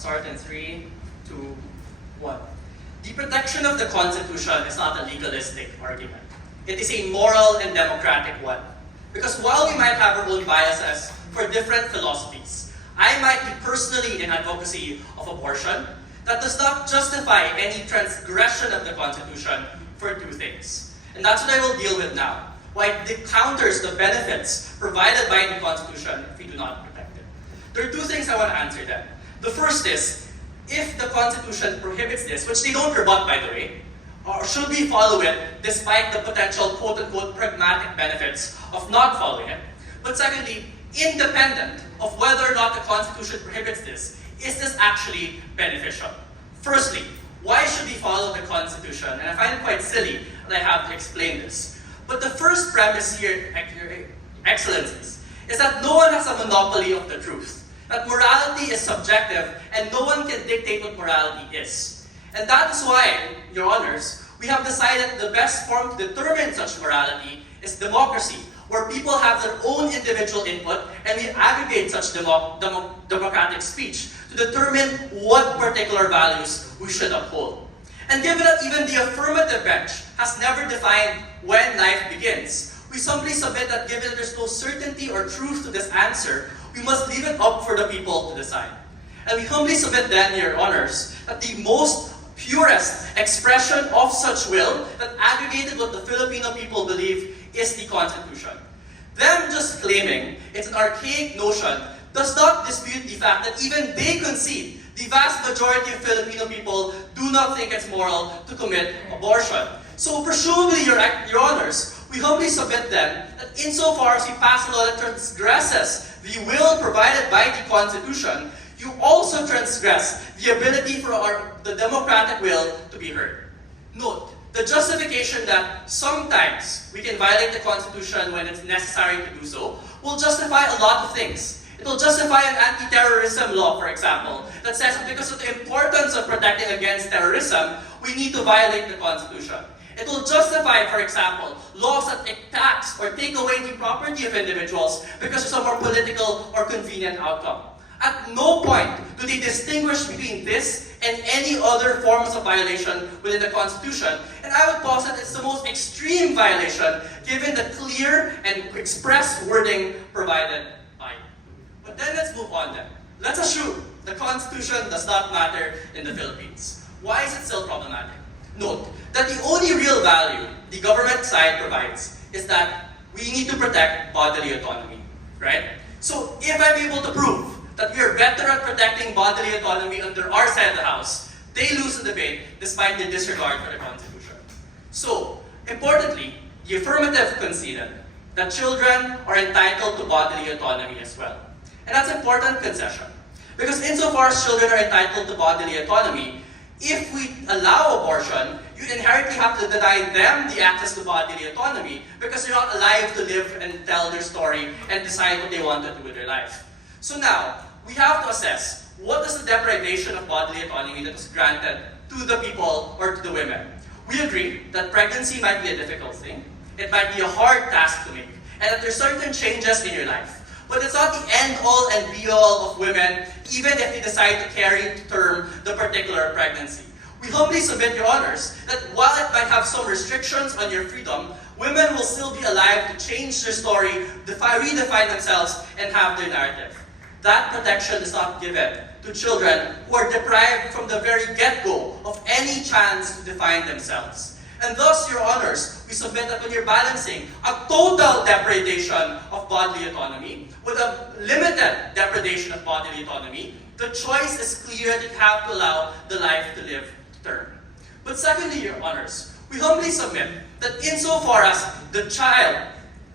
start in 3, 2, 1. The protection of the Constitution is not a legalistic argument. It is a moral and democratic one. Because while we might have our own biases for different philosophies, I might be personally in advocacy of abortion. That does not justify any transgression of the Constitution for two things. And that's what I will deal with now. Why it counters the benefits provided by the Constitution if we do not protect it. There are two things I want to answer then. The first is, if the Constitution prohibits this, which they don't rebut by the way, or should we follow it despite the potential quote-unquote pragmatic benefits of not following it? But secondly, independent of whether or not the Constitution prohibits this, is this actually beneficial? Firstly, why should we follow the Constitution? And I find it quite silly that I have to explain this. But the first premise here, Your Excellencies, is that no one has a monopoly of the truth. That morality is subjective and no one can dictate what morality is. And that is why, Your Honors, we have decided the best form to determine such morality is democracy, where people have their own individual input and we aggregate such democratic speech to determine what particular values we should uphold. And given that even the affirmative bench has never defined when life begins, we simply submit that given that there's no certainty or truth to this answer, we must leave it up for the people to decide. And we humbly submit then, Your Honors, that the most purest expression of such will that aggregated what the Filipino people believe is the Constitution. Them just claiming it's an archaic notion does not dispute the fact that even they concede the vast majority of Filipino people do not think it's moral to commit abortion. So presumably, Your Honors, we humbly submit then that insofar as we pass a law that transgresses the will provided by the Constitution, you also transgress the ability for the democratic will to be heard. Note, the justification that sometimes we can violate the Constitution when it's necessary to do so will justify a lot of things. It will justify an anti-terrorism law, for example, that says that because of the importance of protecting against terrorism, we need to violate the Constitution. It will justify, for example, laws that tax or take away the property of individuals because of some more political or convenient outcome. At no point do they distinguish between this and any other forms of violation within the Constitution. And I would posit it's the most extreme violation given the clear and express wording provided by you. But then let's move on then. Let's assume the Constitution does not matter in the Philippines. Why is it still problematic? Note that the only real value the government side provides is that we need to protect bodily autonomy, right? So if I'm able to prove that we are better at protecting bodily autonomy under our side of the House, they lose the debate despite their disregard for the Constitution. So, importantly, the affirmative conceded that children are entitled to bodily autonomy as well. And that's an important concession. Because insofar as children are entitled to bodily autonomy, if we allow abortion, you inherently have to deny them the access to bodily autonomy because they're not alive to live and tell their story and decide what they want to do with their life. So now, we have to assess what is the deprivation of bodily autonomy that was granted to the people or to the women. We agree that pregnancy might be a difficult thing, it might be a hard task to make, and that there's certain changes in your life. But it's not the end-all and be-all of women, even if they decide to carry to term the particular pregnancy. We humbly submit, Your Honors, that while it might have some restrictions on your freedom, women will still be alive to change their story, redefine themselves, and have their narrative. That protection is not given to children who are deprived from the very get-go of any chance to define themselves. And thus, Your Honors, we submit that when you're balancing a total depredation of bodily autonomy with a limited depredation of bodily autonomy, the choice is clear that you have to allow the life to live term. But secondly, Your Honors, we humbly submit that insofar as the child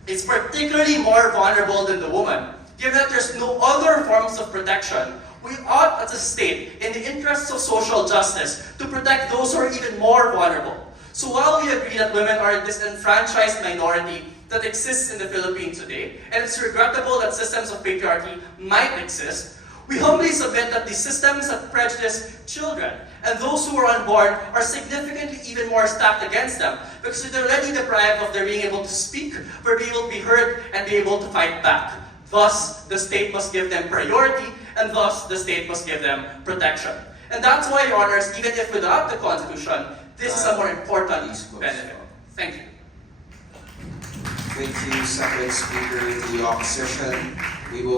is particularly more vulnerable than the woman, given that there's no other forms of protection, we ought as a state, in the interests of social justice, to protect those who are even more vulnerable. So while we agree that women are a disenfranchised minority that exists in the Philippines today, and it's regrettable that systems of patriarchy might exist, we humbly submit that the systems that prejudice children and those who are unborn are significantly even more stacked against them because they're already deprived of their being able to speak, for being able to be heard, and be able to fight back. Thus, the state must give them priority and thus the state must give them protection. And that's why, Your Honors, even if without the Constitution, this is a more important benefit. Thank you. Thank you, Second Speaker of the Opposition. We will